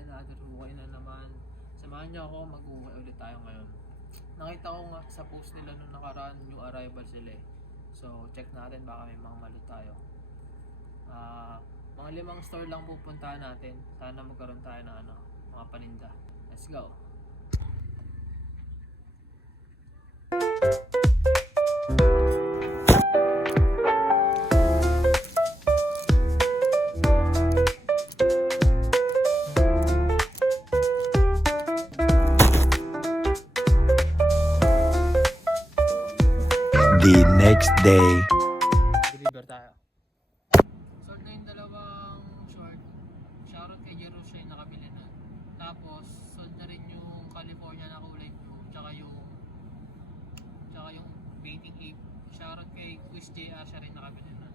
another hukay na naman. Samahan niyo ako, mag-uhukay ulit tayo ngayon. Nakita ko nga sa post nila nung nakaraan, new arrival sila eh. So check natin, baka may mga malo tayo. Mga 5 store lang pupuntahan natin. Sana magkaroon tayo ng mga paninda. Let's go! The next day. Deliver tayo. Sold na yung dalawang short. Shoutout kay Jeros siya yung nakabili na. Tapos sold na rin yung California na kulay blue. Tsaka yung Baiting Ape. Shoutout kay Quiz JR siya rin nakabili na.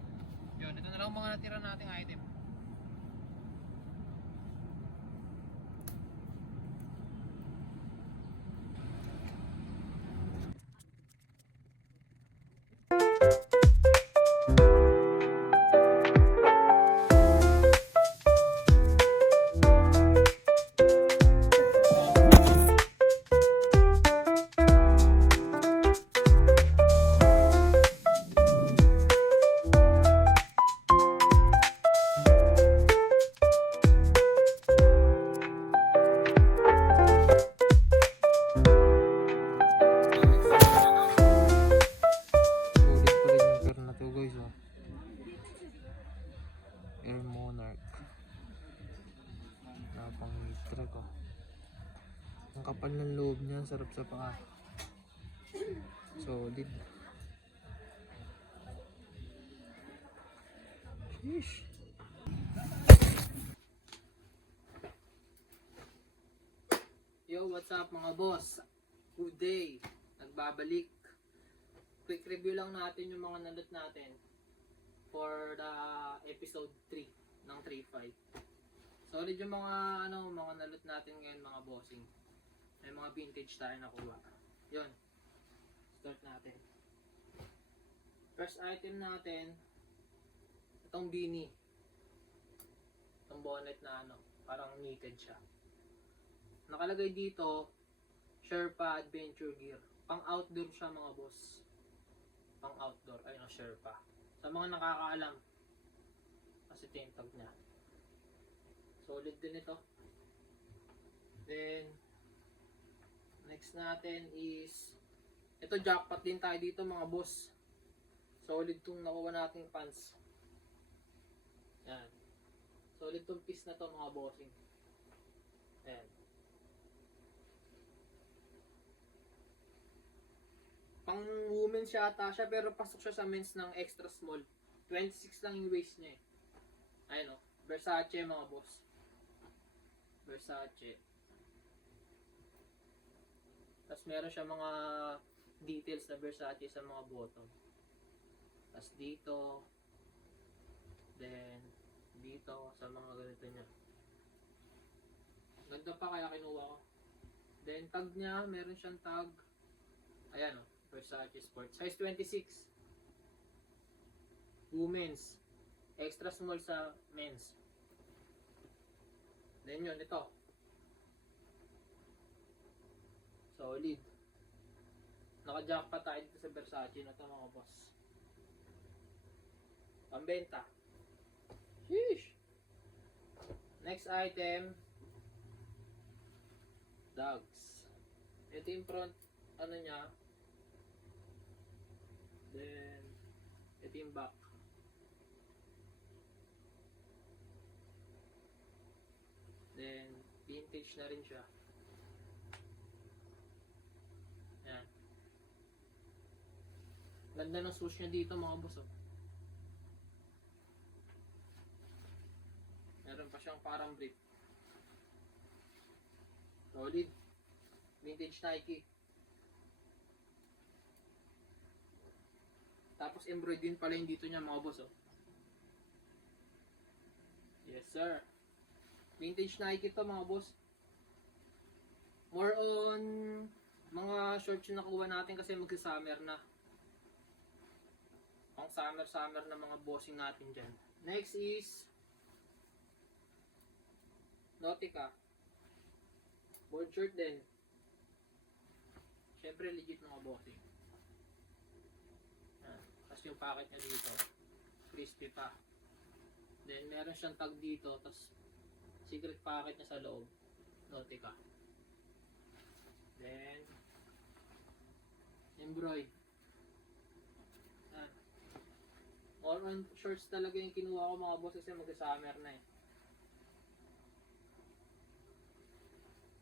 Yun, ito na lang mga natira nating item. Air Monarch. Napang mitra ko. Ang kapal ng loob niya, sarap sa paa. Solid. Sheesh. Yo, what's up mga boss? Good day. Nagbabalik. Quick review lang natin yung mga nalot natin for the episode 3 ng 3.5. Solid yung mga mga nalot natin ngayon mga bossing. May mga vintage tayo nakuha. Yun. Start natin. First item natin, itong beanie. Itong bonnet na parang knitted siya. Nakalagay dito, Sherpa Adventure Gear. Pang outdoor siya mga boss. Pang outdoor, ayun ang Sherpa. Sa mga nakakaalam, kasi ito yung tag niya. Solid din ito. Then, next natin is, ito jackpot din tayo dito mga boss. Solid itong nakuha nating pants. Yan. Solid itong piece na to mga bossing. Yan. Pang women's yata siya, pero pasok siya sa men's ng extra small. 26 lang yung waist niya eh. Ayun o. Versace mga boss. Versace. Tapos meron siya mga details na Versace sa mga bottom. Tapos dito. Then dito sa mga ganito niya. Ganda pa kaya kinuha ko. Then tag niya, meron siyang tag. Ayan o. Versace Sport. Size 26. Women's. Extra small sa men's. Then yun, ito. Solid. Naka-jackpot tayo dito sa Versace na ito mga boss. Pambenta. Sheesh! Next item. Dogs. Ito yung front, niya. Then, ito yung back. Then, vintage na rin siya. Ayan. Ganda ng swoosh niya dito mga boss. Meron pa siyang parang brief. Solid. Vintage Nike. Tapos embroidered din pala yung dito niya mga boss. Yes sir. Vintage Nike to mga boss. More on mga shorts yung nakuha natin kasi magsi-summer na. Pang summer na mga bossing natin dyan. Next is Nautica. Board short din. Syempre legit mga bossing. Tapos yung packet niya dito, crispy pa. Then meron siyang tag dito, tapos secret packet niya sa loob, Nautica. Then embroid. All on shorts talaga yung kinuha ko mga boss kasi mag-summer na eh.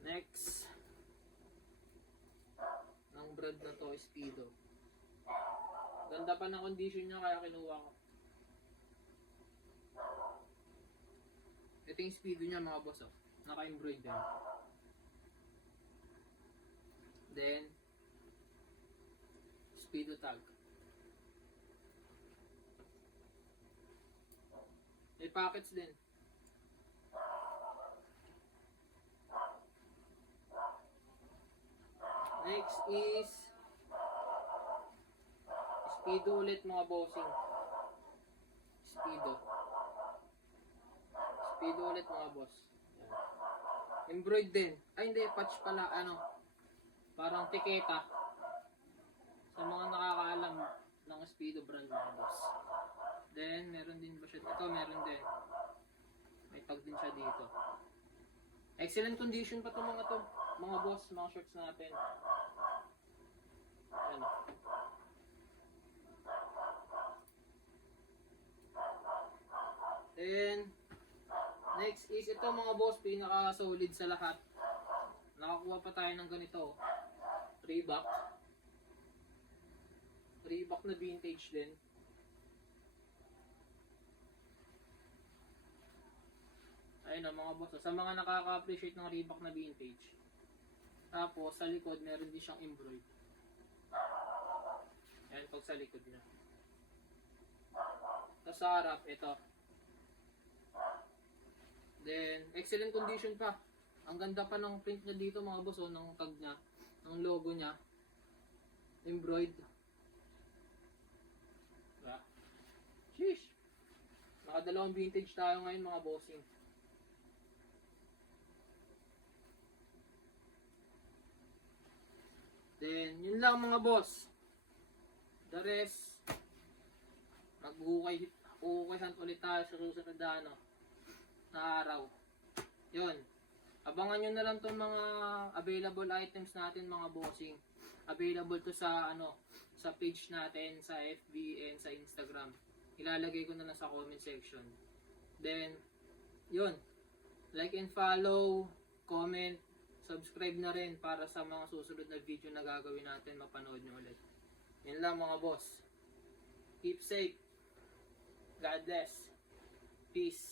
Next, ng brand na to, Speedo. Ganda pa ng condition niya kaya kinuha ko. Ito yung Speedo niya mga boss oh. Naka-embroid din. Then, Speedo tag. May pockets din. Next is Speedo ulit mga bossing. Speedo. Speedo ulit mga boss. Yan. Embroid din. Ay hindi, patch pala. Ano? Parang tiketa. Sa mga nakakaalam ng Speedo brand mga boss. Then, meron din ba siya? Ito, meron din. May tag din siya dito. Excellent condition pa to mga boss, mga shorts natin. Ayan. Then, next is ito mga boss, pinaka-solid sa lahat. Nakakuha pa tayo ng ganito. Reebok. Reebok na vintage din. Ayun o mga boss, sa mga nakaka-appreciate ng Reebok na vintage. Tapos sa likod meron din siyang embroid. Ayan pag sa likod niya. Tapos sa harap, ito. Then, excellent condition pa. Ang ganda pa ng print niya dito mga boss o, ng tag niya, ng logo niya. Embroid. Diba? Sheesh! Nakadalawang vintage tayo ngayon mga bossing. Then, yun lang mga boss. The rest, mag-uukayhan ulit tayo sa susunod na araw. Yun. Abangan nyo na lang itong mga available items natin mga bossing. Available to sa sa page natin, sa FB and sa Instagram. Ilalagay ko na lang sa comment section. Then, yun. Like and follow, comment, subscribe na rin para sa mga susunod na video na gagawin natin, mapanood nyo ulit. Yun lang mga boss. Keep safe. God bless. Peace.